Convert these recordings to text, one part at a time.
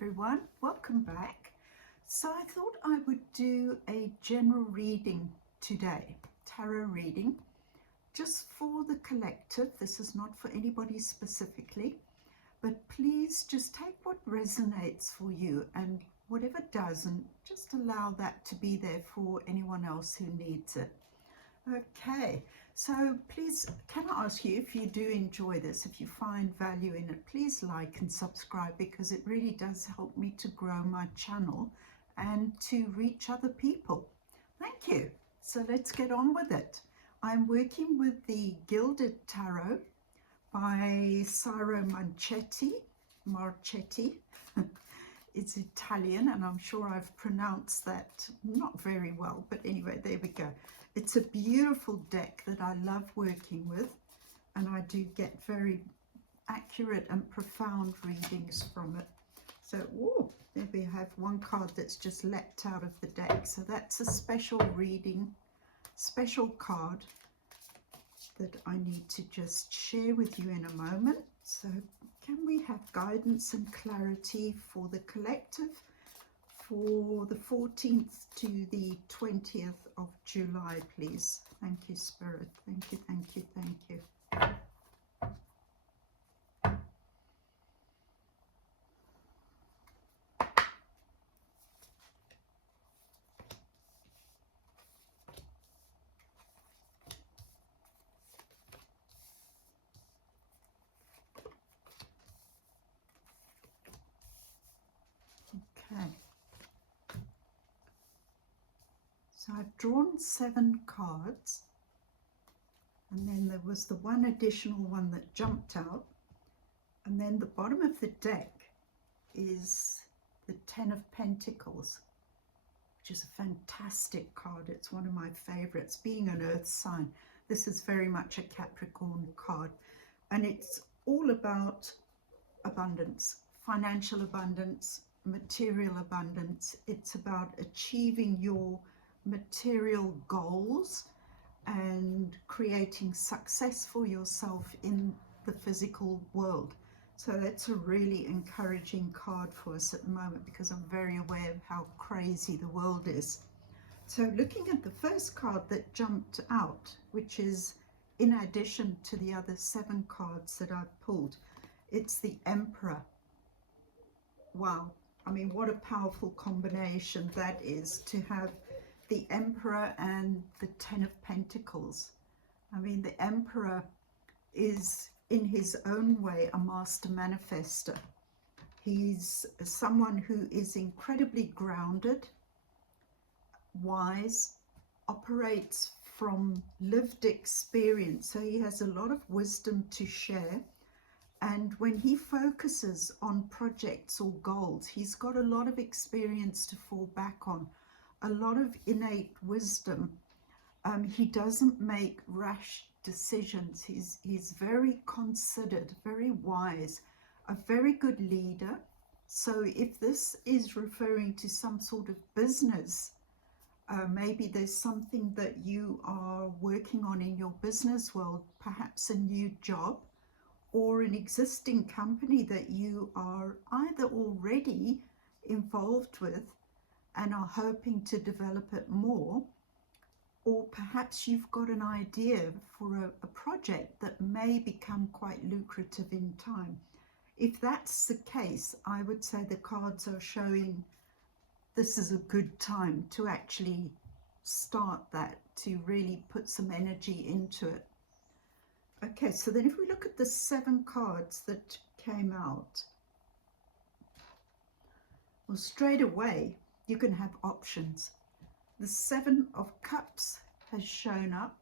everyone, welcome back. So I thought I would do a general reading today, tarot reading, just for the collective. This is not for anybody specifically, but please just take what resonates for you, and whatever doesn't, just allow that to be there for anyone else who needs it. Okay, so please, can I ask you, if you do enjoy this, if you find value in it, please like and subscribe, because it really does help me to grow my channel and to reach other people. Thank you. So let's get on with it. I'm working with the Gilded Tarot by Saro Marchetti. It's Italian, and I'm sure I've pronounced that not very well, but anyway, there we go. It's a beautiful deck that I love working with, and I do get very accurate and profound readings from it. So, oh, there we have one card that's just leapt out of the deck. So that's a special reading, special card that I need to just share with you in a moment. So can we have guidance and clarity for the collective for the 14th to the 20th of July, please? Thank you, Spirit. Thank you, thank you, thank you. Okay. So I've drawn 7 cards, and then there was the one additional one that jumped out, and then the bottom of the deck is the 10 of Pentacles, which is a fantastic card. It's one of my favorites. Being an earth sign, this is very much a Capricorn card, and it's all about abundance, financial abundance, material abundance. It's about achieving your material goals and creating success for yourself in the physical world. So that's a really encouraging card for us at the moment, because I'm very aware of how crazy the world is. So looking at the first card that jumped out, which is in addition to the other 7 cards that I've pulled, it's the Emperor. Wow, I mean, what a powerful combination that is, to have the Emperor and the 10 of Pentacles. I mean, the Emperor is in his own way a master manifester. He's someone who is incredibly grounded, wise, operates from lived experience. So he has a lot of wisdom to share. And when he focuses on projects or goals, he's got a lot of experience to fall back on, a lot of innate wisdom. He doesn't make rash decisions. He's very considered, very wise, a very good leader. So if this is referring to some sort of business, maybe there's something that you are working on in your business world, perhaps a new job, or an existing company that you are either already involved with and are hoping to develop it more, or perhaps you've got an idea for a project that may become quite lucrative in time. If that's the case, I would say the cards are showing this is a good time to actually start that, to really put some energy into it. Okay, so then if we look at the 7 cards that came out, well, straight away you can have options. The 7 of Cups has shown up,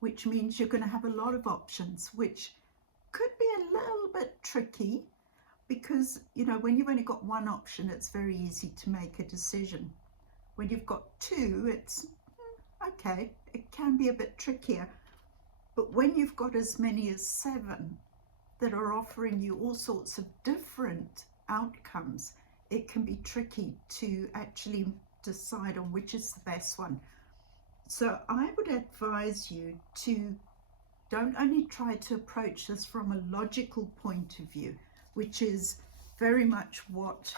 which means you're going to have a lot of options, which could be a little bit tricky, because, you know, when you've only got one option, it's very easy to make a decision. When you've got 2, it's okay, it can be a bit trickier. But when you've got as many as 7 that are offering you all sorts of different outcomes, it can be tricky to actually decide on which is the best one. So I would advise you to don't only try to approach this from a logical point of view, which is very much what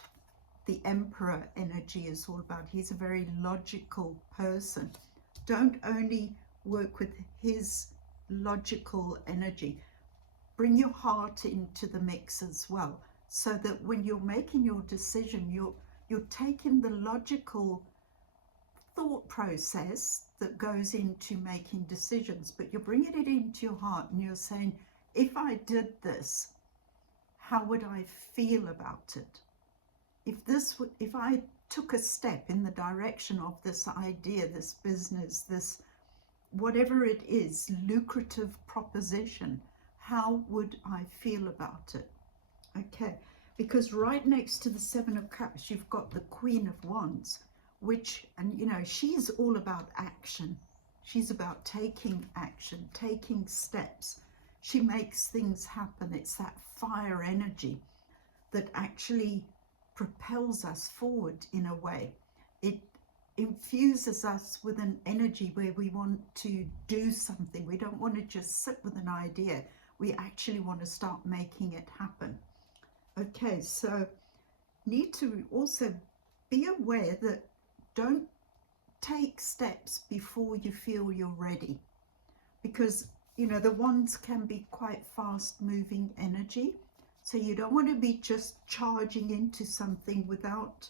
the Emperor energy is all about. He's a very logical person. Don't only work with his logical energy. Bring your heart into the mix as well, so that when you're making your decision, you're taking the logical thought process that goes into making decisions, but you're bringing it into your heart and you're saying, if I did this, how would I feel about it? If I took a step in the direction of this idea, this business, this whatever it is, lucrative proposition, how would I feel about it? Okay, because right next to the Seven of Cups, you've got the Queen of Wands, which, and you know, she's all about action. She's about taking action, taking steps. She makes things happen. It's that fire energy that actually propels us forward in a way. It infuses us with an energy where we want to do something. We don't want to just sit with an idea. We actually want to start making it happen. Okay, so need to also be aware that don't take steps before you feel you're ready, because you know the wands can be quite fast moving energy, so you don't want to be just charging into something without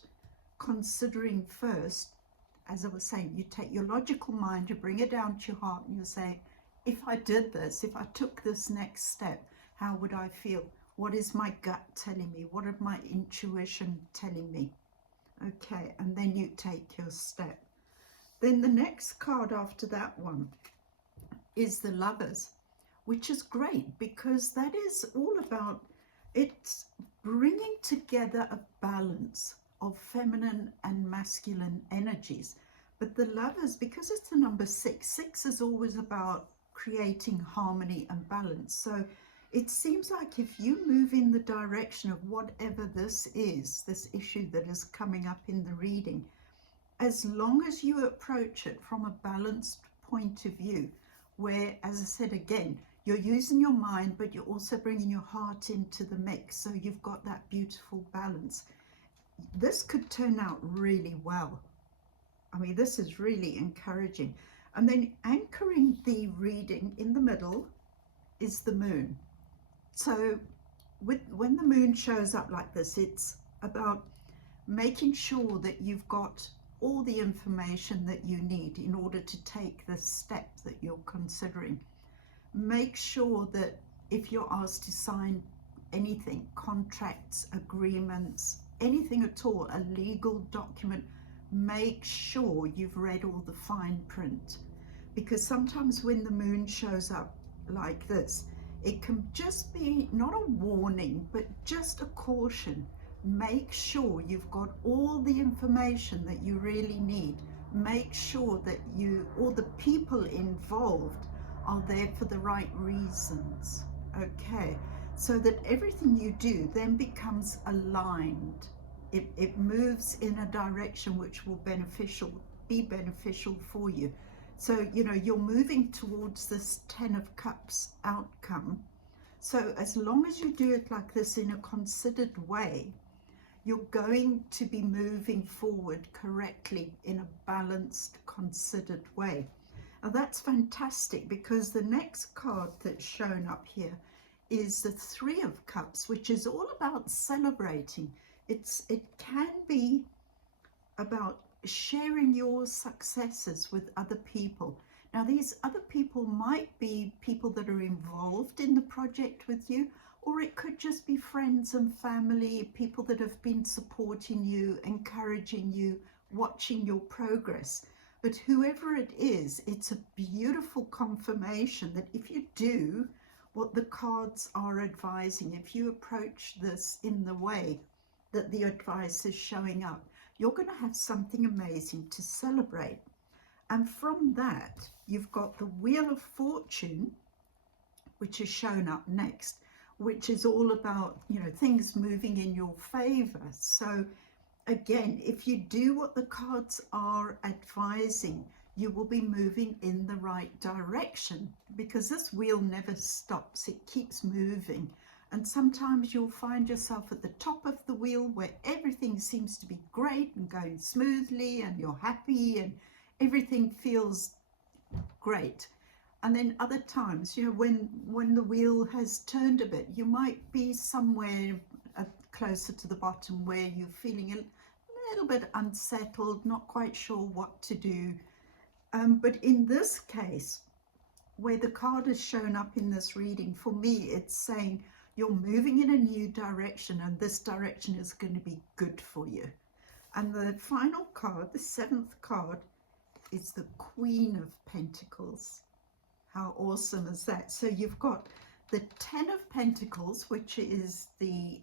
considering first. As I was saying, you take your logical mind, you bring it down to your heart, and you say, if I did this, if I took this next step, how would I feel? What is my gut telling me? What is my intuition telling me? Okay, and then you take your step. Then the next card after that one is the Lovers, which is great because that is all about, it's bringing together a balance of feminine and masculine energies. But the Lovers, because it's the number 6, 6 is always about creating harmony and balance. So it seems like if you move in the direction of whatever this is, this issue that is coming up in the reading, as long as you approach it from a balanced point of view, where, as I said again, you're using your mind, but you're also bringing your heart into the mix. So you've got that beautiful balance. This could turn out really well. I mean, this is really encouraging. And then anchoring the reading in the middle is the moon. So when the moon shows up like this, it's about making sure that you've got all the information that you need in order to take the step that you're considering. Make sure that if you're asked to sign anything, contracts, agreements, anything at all, a legal document, make sure you've read all the fine print. Because sometimes when the moon shows up like this, it can just be not a warning, but just a caution. Make sure you've got all the information that you really need. Make sure that all the people involved are there for the right reasons. Okay, so that everything you do then becomes aligned. It moves in a direction which will be beneficial for you. So, you know, you're moving towards this 10 of Cups outcome. So as long as you do it like this in a considered way, you're going to be moving forward correctly in a balanced, considered way. Now that's fantastic, because the next card that's shown up here is the 3 of Cups, which is all about celebrating. It can be about sharing your successes with other people. Now these other people might be people that are involved in the project with you, or it could just be friends and family, people that have been supporting you, encouraging you, watching your progress. But whoever it is, it's a beautiful confirmation that if you do what the cards are advising, if you approach this in the way that the advice is showing up, you're going to have something amazing to celebrate. And from that, you've got the Wheel of Fortune, which is shown up next, which is all about, you know, things moving in your favor. So again, if you do what the cards are advising, you will be moving in the right direction, because this wheel never stops. It keeps moving. And sometimes you'll find yourself at the top of the wheel where everything seems to be great and going smoothly and you're happy and everything feels great. And then other times, you know, when the wheel has turned a bit, you might be somewhere closer to the bottom where you're feeling a little bit unsettled, not quite sure what to do. But in this case, where the card has shown up in this reading, for me, it's saying you're moving in a new direction and this direction is going to be good for you. And the final card, the 7th card, is the Queen of Pentacles. How awesome is that? So you've got the 10 of Pentacles, which is the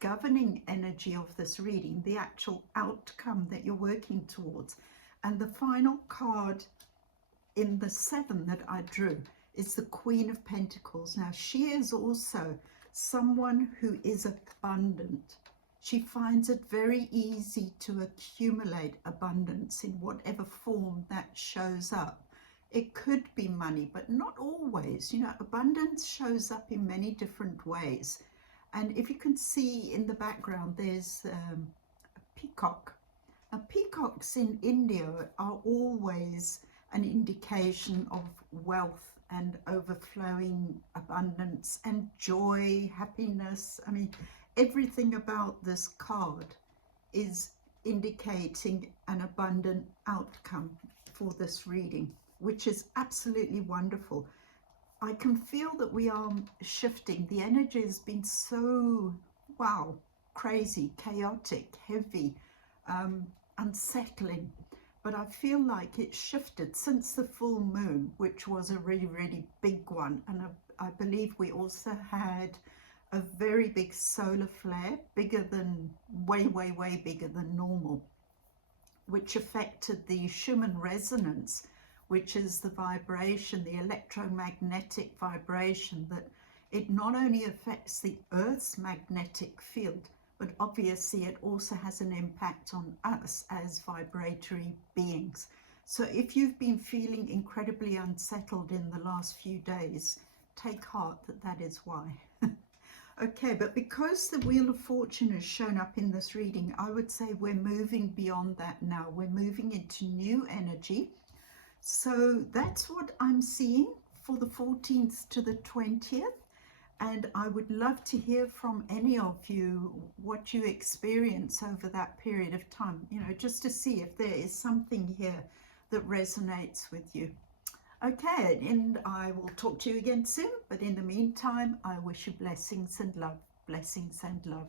governing energy of this reading, the actual outcome that you're working towards. And the final card in the 7 that I drew is the Queen of Pentacles. Now, she is also someone who is abundant. She finds it very easy to accumulate abundance in whatever form that shows up. It could be money, but not always. You know, abundance shows up in many different ways. And if you can see in the background, there's a peacock. Now, peacocks in India are always an indication of wealth and overflowing abundance and joy, happiness. I mean, everything about this card is indicating an abundant outcome for this reading, which is absolutely wonderful. I can feel that we are shifting. The energy has been so, wow, crazy, chaotic, heavy, unsettling. But I feel like it's shifted since the full moon, which was a really, really big one. And I believe we also had a very big solar flare, bigger than, way, way, way bigger than normal, which affected the Schumann resonance, which is the vibration, the electromagnetic vibration, that it not only affects the Earth's magnetic field, but obviously it also has an impact on us as vibratory beings. So if you've been feeling incredibly unsettled in the last few days, take heart that that is why. Okay, but because the Wheel of Fortune has shown up in this reading, I would say we're moving beyond that now. We're moving into new energy. So that's what I'm seeing for the 14th to the 20th. And I would love to hear from any of you what you experience over that period of time, you know, just to see if there is something here that resonates with you. Okay, and I will talk to you again soon, but in the meantime, I wish you blessings and love. Blessings and love.